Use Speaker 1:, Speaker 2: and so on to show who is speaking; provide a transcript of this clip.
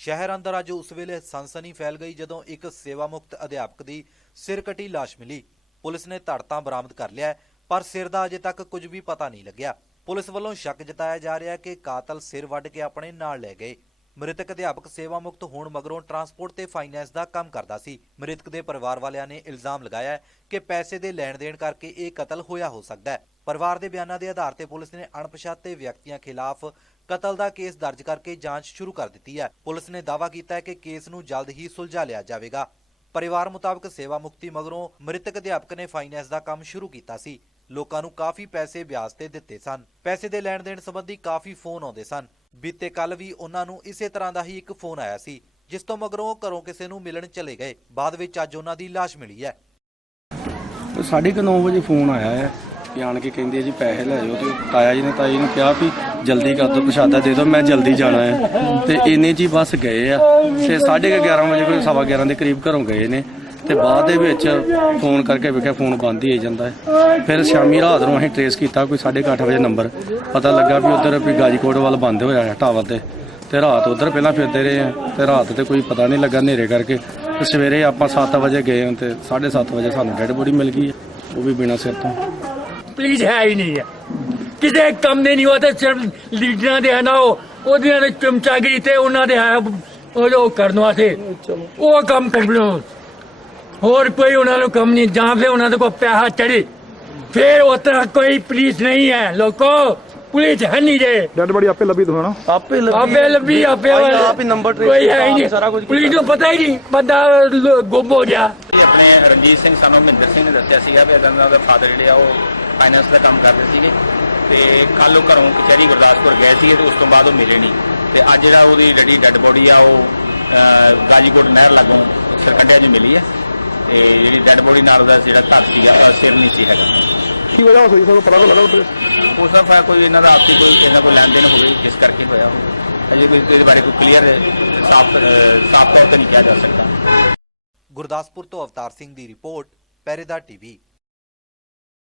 Speaker 1: ਸ਼ਹਿਰ ਅੰਦਰ ਅੱਜ ਉਸ ਵੇਲੇ ਸਨਸਨੀ ਫੈਲ ਗਈ ਜਦੋਂ ਇੱਕ ਸੇਵਾ ਅਧਿਆਪਕ ਦੀ ਸਿਰ ਕਟੀ ਲਾਸ਼ ਮਿਲੀ। ਪੁਲਿਸ ਨੇ ਧੜ ਬਰਾਮਦ ਕਰ ਲਿਆ, ਪਰ ਸਿਰ ਦਾ ਅਜੇ ਤੱਕ ਕੁਝ ਵੀ ਪਤਾ ਨਹੀਂ ਲੱਗਿਆ। ਪੁਲਿਸ ਵੱਲੋਂ ਸ਼ੱਕ ਜਤਾਇਆ ਜਾ ਰਿਹਾ ਹੈ ਕਿ ਕਾਤਲ ਸਿਰ ਵੱਢ ਕੇ ਆਪਣੇ ਨਾਲ ਲੈ ਗਏ। ਮ੍ਰਿਤਕ ਅਧਿਆਪਕ ਸੇਵਾ ਮੁਕਤ ਹੋਣ ਮਗਰੋਂ ਟਰਾਂਸਪੋਰਟ ਤੇ ਫਾਈਨੈਂਸ ਦਾ ਕੰਮ ਕਰਦਾ ਸੀ। ਮ੍ਰਿਤਕ ਦੇ ਪਰਿਵਾਰ ਵਾਲਿਆਂ ਨੇ ਇਲਜ਼ਾਮ ਲਗਾਇਆ ਕਿ ਪੈਸੇ ਦੇ ਲੈਣ ਦੇਣ ਕਰਕੇ ਇਹ ਕਤਲ ਹੋਇਆ ਹੋ ਸਕਦਾ ਹੈ। ਪਰਿਵਾਰ ਦੇ ਬਿਆਨਾਂ ਦੇ ਆਧਾਰ ਤੇ ਪੁਲਿਸ ਨੇ ਅਣਪਛਾਤੇ ਵਿਅਕਤੀਆਂ ਖਿਲਾਫ ਕਤਲ ਦਾ ਕੇਸ ਦਰਜ ਕਰਕੇ ਜਾਂਚ ਸ਼ੁਰੂ ਕਰ ਦਿੱਤੀ ਹੈ। ਪੁਲਿਸ ਨੇ ਦਾਅਵਾ ਕੀਤਾ ਹੈ ਕਿ ਕੇਸ ਨੂੰ ਜਲਦ ਹੀ ਸੁਲਝਾ ਲਿਆ ਜਾਵੇਗਾ। ਪਰਿਵਾਰ ਮੁਤਾਬਕ ਸੇਵਾ ਮੁਕਤੀ ਮਗਰੋਂ ਮ੍ਰਿਤਕ ਅਧਿਆਪਕ ਨੇ ਫਾਈਨੈਂਸ ਦਾ ਕੰਮ ਸ਼ੁਰੂ ਕੀਤਾ ਸੀ। ਲੋਕਾਂ ਨੂੰ ਕਾਫੀ ਪੈਸੇ ਵਿਆਜ ਤੇ ਦਿੱਤੇ ਸਨ। ਪੈਸੇ ਦੇ ਲੈਣ ਦੇਣ ਸੰਬੰਧੀ ਕਾਫੀ ਫੋਨ ਆਉਂਦੇ ਸਨ। ਬੀਤੇ ਕੱਲ ਵੀ ਉਹਨਾਂ ਨੂੰ ਇਸੇ ਤਰ੍ਹਾਂ ਦਾ ਹੀ ਇੱਕ ਫੋਨ ਆਇਆ ਸੀ, ਜਿਸ ਤੋਂ ਮਗਰੋਂ ਘਰੋਂ ਕਿਸੇ ਨੂੰ ਮਿਲਣ ਚਲੇ ਗਏ। ਬਾਅਦ ਵਿੱਚ ਅੱਜ ਉਹਨਾਂ ਦੀ ਲਾਸ਼ ਮਿਲੀ ਹੈ।
Speaker 2: ਤੇ ਸਾਢੇ ਕੁ ਨੌ ਵਜੇ ਫੋਨ ਆਇਆ ਹੈ। ਵੀ ਆਣ ਕੇ ਕਹਿੰਦੇ ਜੀ ਪੈਸੇ ਲੈ ਜਾਓ ਤੇ ਤਾਇਆ ਜੀ ਨੇ ਤਾਈ ਨੂੰ ਕਿਹਾ ਵੀ ਜਲਦੀ ਕਰ ਦਿਓ, ਪ੍ਰਸ਼ਾਦਾ ਦੇ ਦਿਓ, ਮੈਂ ਜਲਦੀ ਜਾਣਾ ਹੈ ਤੇ ਇੰਨੇ ਜੀ ਬਸ ਗਏ ਆ। ਤੇ ਸਾਢੇ ਕੁ 11 ਵਜੇ ਕੋਈ ਸਵਾ 11 ਦੇ ਕਰੀਬ ਘਰੋਂ ਗਏ ਨੇ। ਤੇ ਬਾਅਦ ਦੇ ਵਿੱਚ ਫੋਨ ਕਰਕੇ ਵੇਖਿਆ ਫੋਨ ਬੰਦ ਹੀ ਹੋ ਜਾਂਦਾ ਹੈ। ਫਿਰ ਸ਼ਾਮੀ ਰਾਤ ਨੂੰ ਅਸੀਂ ਟਰੇਸ ਕੀਤਾ ਕੋਈ 8:30 ਵਜੇ ਨੰਬਰ ਪਤਾ ਲੱਗਾ ਵੀ ਉਧਰ ਵੀ ਗਾਜੀਕੋਟ ਵੱਲ ਬੰਦ ਹੋਇਆ ਹੈ ਟਾਵਰ ਤੇ। ਤੇ ਰਾਤ ਉਧਰ ਪਹਿਲਾਂ ਫਿਰਦੇ ਰਹੇ ਆ। ਤੇ ਰਾਤ ਤੇ ਕੋਈ ਪਤਾ ਨਹੀਂ ਲੱਗਾ ਹਨੇਰੇ ਕਰਕੇ। ਤੇ ਸਵੇਰੇ ਆਪਾਂ 7 ਵਜੇ ਗਏ ਹਾਂ ਤੇ 7:30 ਵਜੇ ਸਾਨੂੰ ਡੈਡ ਬੋਡੀ ਮਿਲ ਗਈ ਹੈ। ਉਹ ਵੀ ਬਿਨਾਂ ਸਿਰ ਤੋਂ।
Speaker 3: ਪਲੀਜ਼ ਹੈ ਹੀ ਨਹੀਂ। ਹੈ ਕਿਸੇ ਕੰਮ ਦੇ ਨਹੀਂ ਉਹ ਤੇ ਸਿਰਫ ਲੀਡਰਾਂ ਦੇ ਹੈ ਨਾ ਉਹ ਉਹਦੀਆਂ ਦੇ ਚਮਚਾਗਰੀ ਤੇ ਉਹਨਾਂ ਦੇ ਹੈ ਉਹ ਜੋ ਕਰਨ ਵਾਸਤੇ। ਉਹ ਕੰਮ ਕਰ ਲਓ। ਹੋਰ ਕੋਈ ਉਹਨਾਂ ਨੂੰ ਕੰਮ ਨਹੀਂ ਜਾਂ ਫਿਰ ਉਹਨਾਂ ਦੇ ਕੋਲ ਪੈਸਾ ਚੜੇ ਫਿਰ ਉਤਰਾ ਕੋਈ ਪੁਲਿਸ ਨਹੀਂ ਹੈ ਲੋਕੋ ਪੁਲਿਸ ਹੈ ਨਹੀਂ ਜੇ।
Speaker 4: ਡੈਡ ਬੜੀ ਆਪੇ ਲੱਭੀ ਤੁਹਾਨੂੰ ਨਾ?
Speaker 2: ਆਪੇ
Speaker 3: ਆਪੇ ਲੱਭੀ ਆਪੇ
Speaker 2: ਆਪ ਹੀ trace
Speaker 3: ਕੋਈ ਹੈ ਨਹੀਂ। ਪੁਲਿਸ ਨੂੰ ਪਤਾ ਹੀ ਨਹੀਂ ਬੰਦਾ ਲ- ਗੁੰਮ ਹੋ ਗਿਆ।
Speaker 5: ਇਹ ਆਪਣੇ ਰਣਜੀਤ ਸਿੰਘ ਸਾਨੂੰ ਮਹਿੰਦਰ ਸਿੰਘ ਨੇ ਦੱਸਿਆ ਸੀਗਾ ਵੀ ਇਦਾਂ ਦਾ ਫਾਦਰ ਜਿਹੜੇ ਆ ਉਹ ਫਾਈਨੈਂਸ ਦਾ ਕੰਮ ਕਰਦੇ ਸੀਗੇ ਤੇ ਕੱਲ ਉਹ ਘਰੋਂ ਕਚਹਿਰੀ ਗੁਰਦਾਸਪੁਰ ਗਏ ਸੀਗੇ ਤੇ ਉਸ ਤੋਂ ਬਾਅਦ ਉਹ ਮਿਲੇ ਨਹੀਂ। ਤੇ ਅੱਜ ਜਿਹੜਾ ਉਹਦੀ ਜਿਹੜੀ ਡੈੱਡ ਬੋਡੀ ਆ ਉਹ ਗਾਜੀਕੋਟ ਨਹਿਰ ਲਾਗੋਂ ਸਰਕੰਡਿਆਂ 'ਚ ਮਿਲੀ ਹੈ। ਤੇ ਜਿਹੜੀ ਡੈੱਡ ਬੋਡੀ ਨਾਲ ਉਹਦਾ ਜਿਹੜਾ ਧੜ ਸੀਗਾ ਸਿਰ ਨਹੀਂ ਸੀ ਹੈਗਾ।
Speaker 4: ਕੀ ਵਜ੍ਹਾ ਹੋਈ ਸਾਨੂੰ ਪਤਾ ਤਾਂ ਲੱਗਾ ਉੱਥੇ?
Speaker 5: ਹੋ ਸਕਦਾ ਹੈ ਕੋਈ ਇਹਨਾਂ ਦਾ ਆਪਸੀ ਕੋਈ ਇਹਨਾਂ ਕੋਈ ਲੈਣ ਦੇਣ ਹੋਵੇ ਜਿਸ ਕਰਕੇ ਹੋਇਆ ਹੋਵੇ ਅਜੇ ਕੋਈ ਇਹਦੇ ਬਾਰੇ ਕੋਈ ਕਲੀਅਰ ਸਾਫ਼ ਸਾਫ਼ ਤੌਰ ਤੇ ਨਹੀਂ ਕਿਹਾ ਜਾ ਸਕਦਾ।
Speaker 1: ਗੁਰਦਾਸਪੁਰ ਤੋਂ ਅਵਤਾਰ ਸਿੰਘ ਦੀ ਰਿਪੋਰਟ ਪਹਿਰੇਦਾਰ ਟੀਵੀ।